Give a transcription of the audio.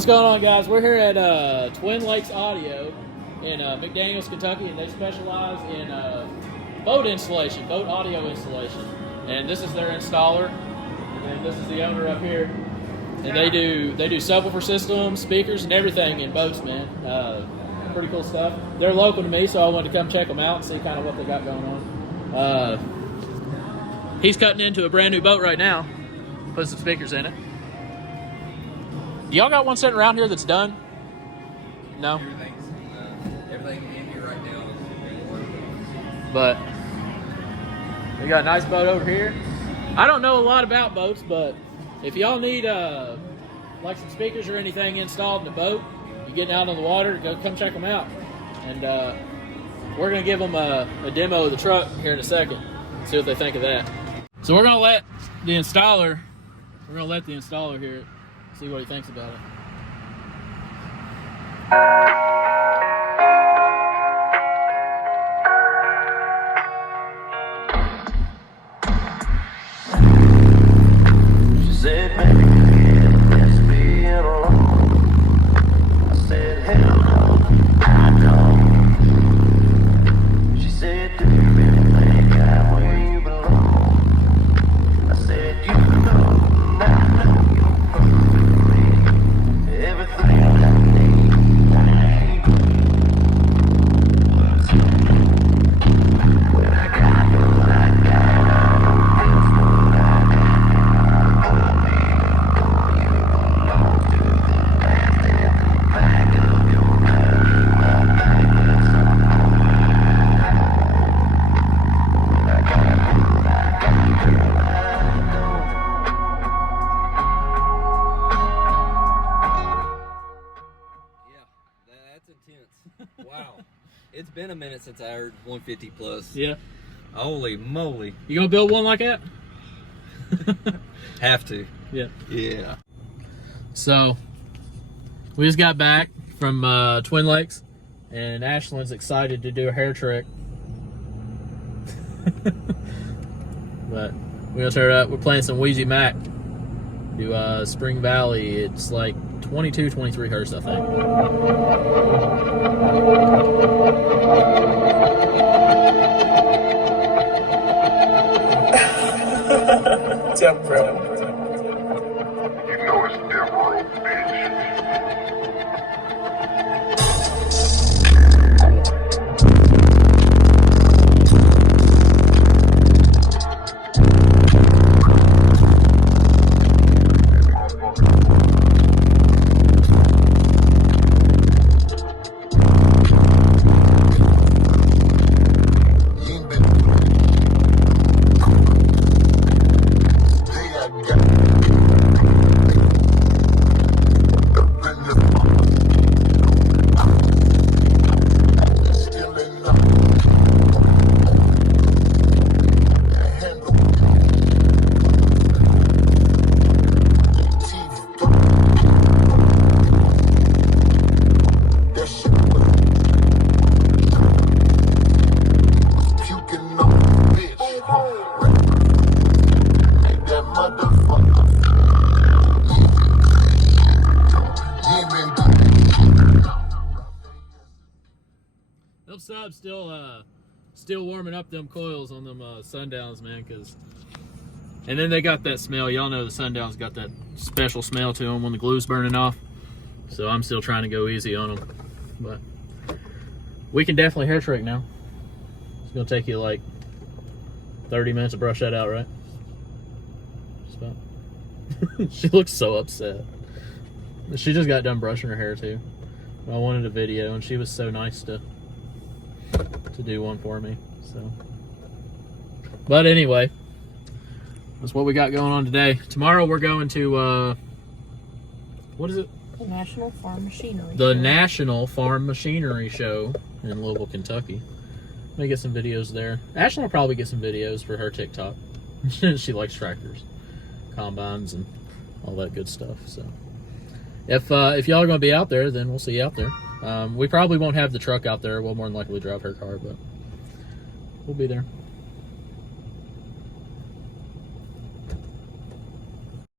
What's going on, guys? We're here at Twin Lakes Audio in McDanials, Kentucky, and they specialize in boat installation, boat audio installation. And this is their installer, and this is the owner up here. And they do subwoofer systems, speakers, and everything in boats, man. Pretty cool stuff. They're local to me, so I wanted to come check them out and see kind of what they got going on. He's cutting into a brand new boat right now, putting some speakers in it. Y'all got one sitting around here that's done? No? Everything in here right now is But we got a nice boat over here. I don't know a lot about boats, but if y'all need like some speakers or anything installed in the boat, you're getting out on the water, come check them out. And we're going to give them a demo of the truck here in a second, see what they think of that. So we're going to let the installer hear it. See what he thinks about it. She said, baby, let's be alone. I said, hell no, I don't. She said, do you really think I'm where you belong? I said, you know, I know you're perfect. Everything I need, I need. When I got what I got, that's what I got. Hold me, boy, you belong to the past and the back of your mind. My back is when I got what I got, girl, I know. that's intense. Wow. It's been a minute since I heard 150 plus. Yeah. Holy moly. You gonna build one like that? Have to. Yeah. Yeah. So we just got back from Twin Lakes, and Ashlyn's excited to do a hair trick. But we're gonna start up. We're playing some Wheezy Mac. Do Spring Valley. It's like 22, 23 hertz, I think. Temperate. You know it's Devereaux, bitch. Them subs still warming up them coils on them sundowns, man. And then they got that smell. Y'all know the sundowns got that special smell to them when the glue's burning off. So I'm still trying to go easy on them, but we can definitely hair trick now. It's gonna take you like 30 minutes to brush that out, right? Just about. She looks so upset. She just got done brushing her hair too. I wanted a video, and she was so nice to do one for me. So, but anyway, that's what we got going on today. Tomorrow we're going to what is it? The National Farm Machinery The Show. National Farm Machinery Show in Louisville, Kentucky. May get some videos there. Ashley will probably get some videos for her TikTok. She likes tractors, combines, and all that good stuff. So if y'all are going to be out there, then we'll see you out there. We probably won't have the truck out there. We'll more than likely drive her car, but we'll be there.